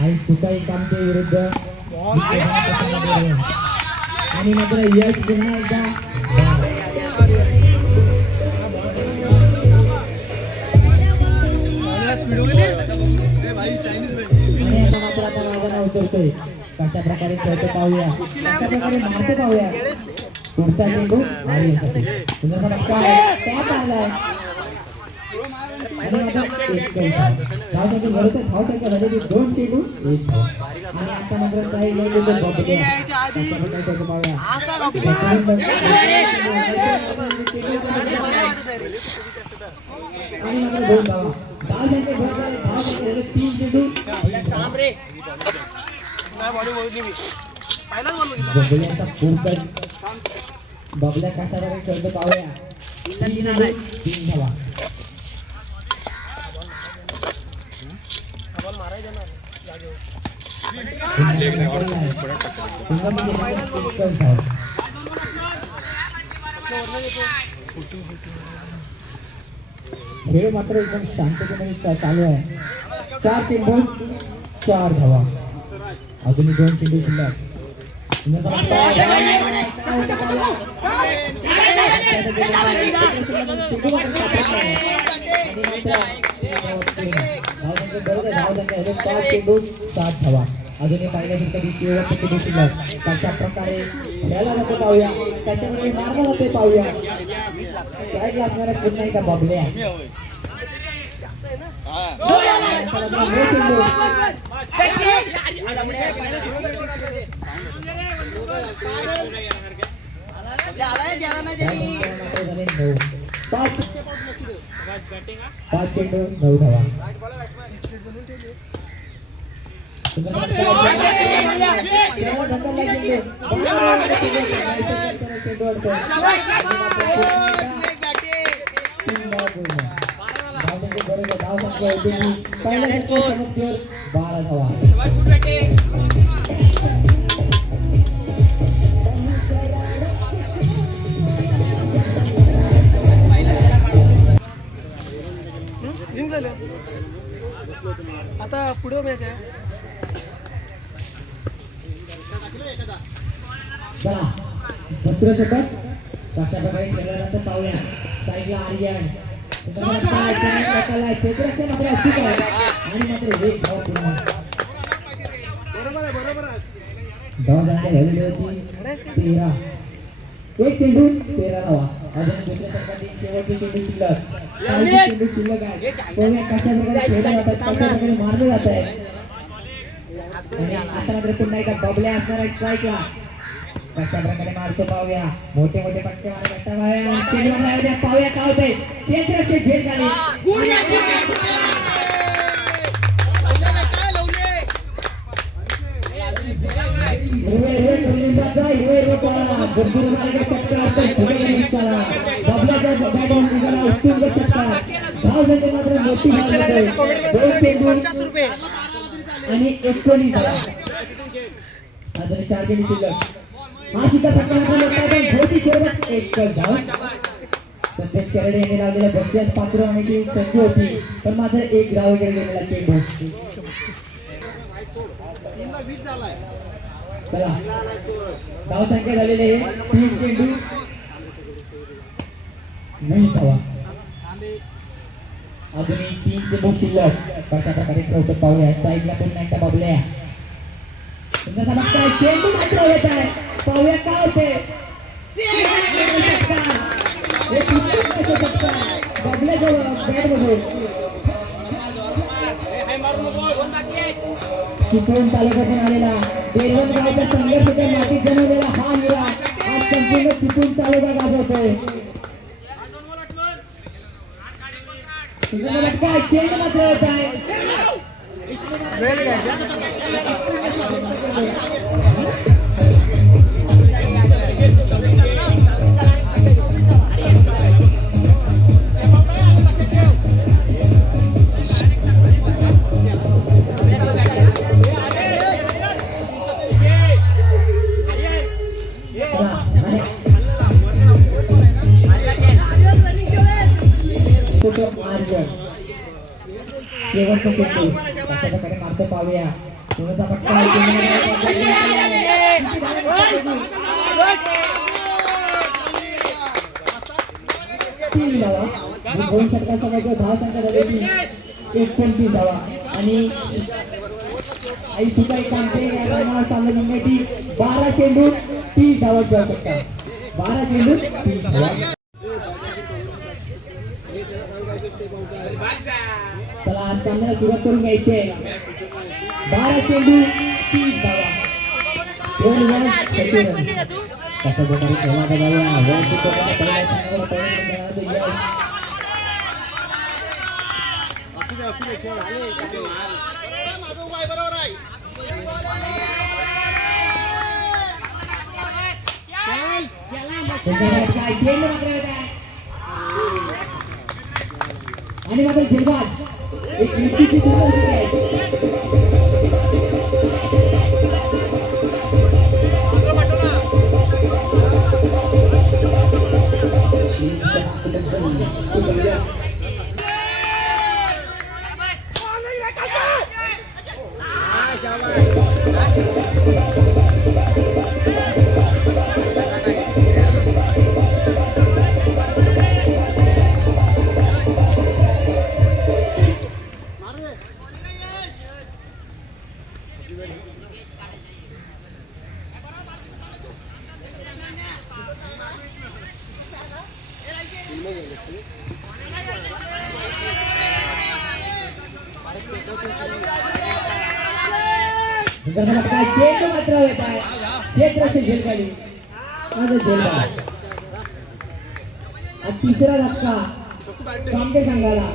आणि तुकाई कामते विरुद्ध आणि मात्र यश पुन्हा एकदा उतरतोय कशा प्रकारे खेळतो पाहूया कशा प्रकारे मारतो पाहूया पुढचा चेंडू आर्यनसाठी टॅप आलाय आणि आता धावसाठी घडतं धावसाठी झालेली 2 चेंडू 1 धाव आणि आता मात्र काही पाहूया आणि मात्र 2 धावा धावसाठी 3 चेंडू बबल्यांचा पूर्ण बबल्या कशा प्रकारे खेळतो पाहूया 3 धावा खेळ मात्र एकदम शांततेने चालू आहे 4 चेंडू 4 धावा अजूनही 2 चेंडू शिल्लक धावा अजूनही पाहिल्यासारखं शेवटचे शिल्लक कशा प्रकारे खेळायला जातो पाहूया कशा प्रकारे मारला जाते पाहूया काय असणाऱ्या पुन्हा एकदा बबल्या पाच चेंडू 9 धावा आता पुढे मॅच आहे दुसरं षटक कशा प्रकारे खेळल्यानंतर पाहूया साईडला आर्यन आणि मात्र एक धाव पूर्ण धाव झालेली होती 13 एक चेंडू 13 धावा अजून दुसऱ्या षटकातील शेवटचे चेंडू शिल्लक चेंडू शिल्लक आहे पाहूया कशा प्रकारे खेळले जातात कशा प्रकारे मारले जात आहे आणि आता मात्र पुन्हा एकदा बबल्या असणार आहे स्ट्राईकला कशा प्रकारे मारतो पाहूया मोठे मोठे पट्टे मारत पाहूया काय होतंय क्षेत्रक्षे झेल झाली आणि 19 अजून 4 चेंडू शिल्लक हा सुद्धा फटका एक धाव संदेश केरडे यांनी लावलेला बक्षीस पात्र होण्याची संधी होती पण मात्र एक धाव गेलेला चेंडू चला धाव संख्या झालेली आहे 3 चेंडू 9 धावा अजूनही 3 चेंडू शिल्लक कशा प्रकारे खेळतो पाहूया साईडला पुन्हा एकदा बबल्या चेंडू मात्र येत आहे पाहूया काय होते चिपळूण तालुक्यातून आलेला बेरवण गावच्या संघर्षाच्या मातीत जन्मलेला हा हिरा आज संपूर्ण चिपळूण तालुका गाजवतोय काय चेंडू मात्र येत आहे शेवटचं चेंडू अशा प्रकारे मारतो पाहूया पुण्याचा पट्टा तीन धावा. दोन षटकांसमोर धाव संख्या झालेली 29 धावा आणि आई तुका एक काम केले या सामना जिंकण्याची 12 चेंडू 30 धावांची आवश्यकता. 12 चेंडू 30 धावा. चला आज सामन्याला सुरुवात करून घ्यायची आहे. 12 चेंडू 30 धावा. 2 रन 30 रन. कशा प्रकारे खेळला आणि मात्र झेलबाज एक युक्तीची सुरुवात आहे. चेंडू मात्र येत आहे. क्षेत्र झेलखाली माझं झेलबाज. तिसरा धक्का कामटे संघाला.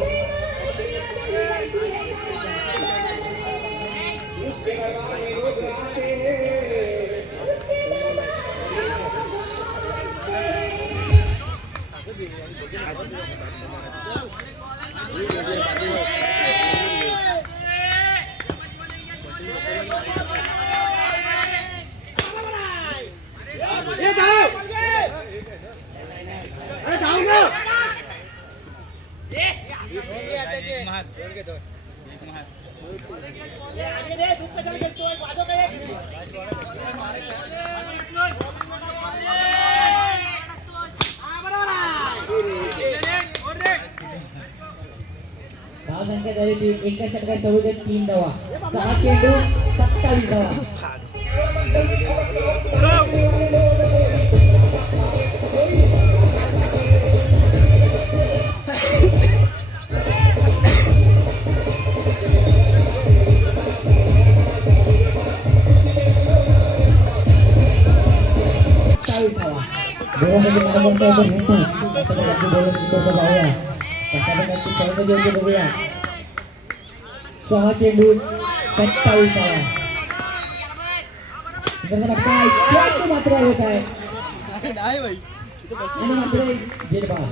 धाव संख्या झाली एका षटकात 3 धावा. 6 चेंडू 27 धावा. सहा चेंडू 27 धावा. मात्र होत आहे आणि मात्र झेलबाज.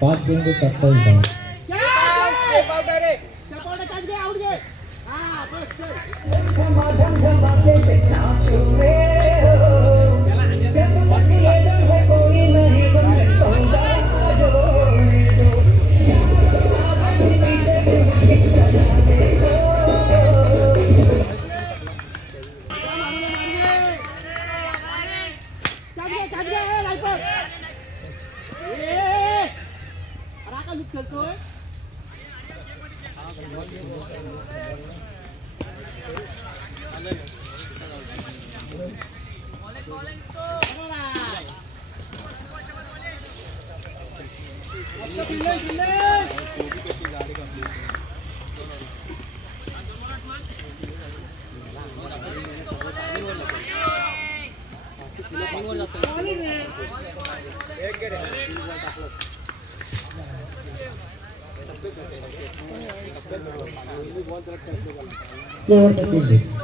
पाच चेंडू 27 धावा. शेवटचा चेंडू